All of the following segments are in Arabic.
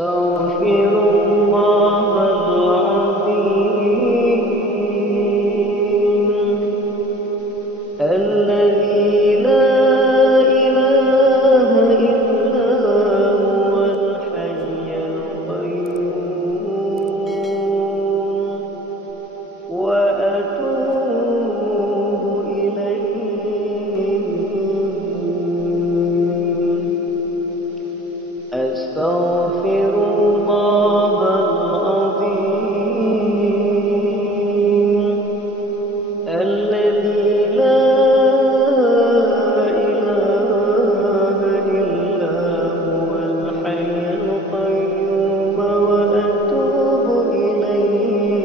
أستغفر الله العظيم الذي لا إله إلا هو الحي القيوم وأتوب إليه أستغفر الله العظيم الذي لا إله إلا هو الحي القيوم وأتوب إليه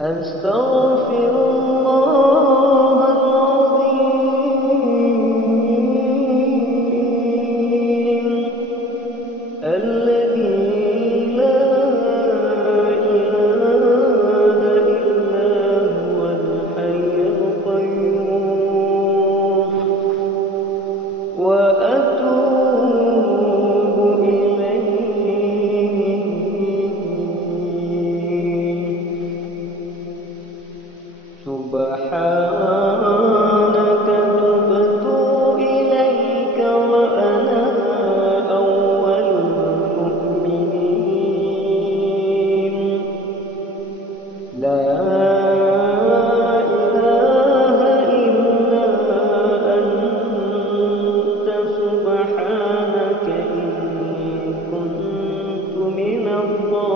أستغفر الله العظيم الذي لا إله إلا هو الحي القيوم وأتوب إليه سبحانك تبت إليك وأنا أول المؤمنين لا إله إلا أنت سبحانك إني كنت من الظالمين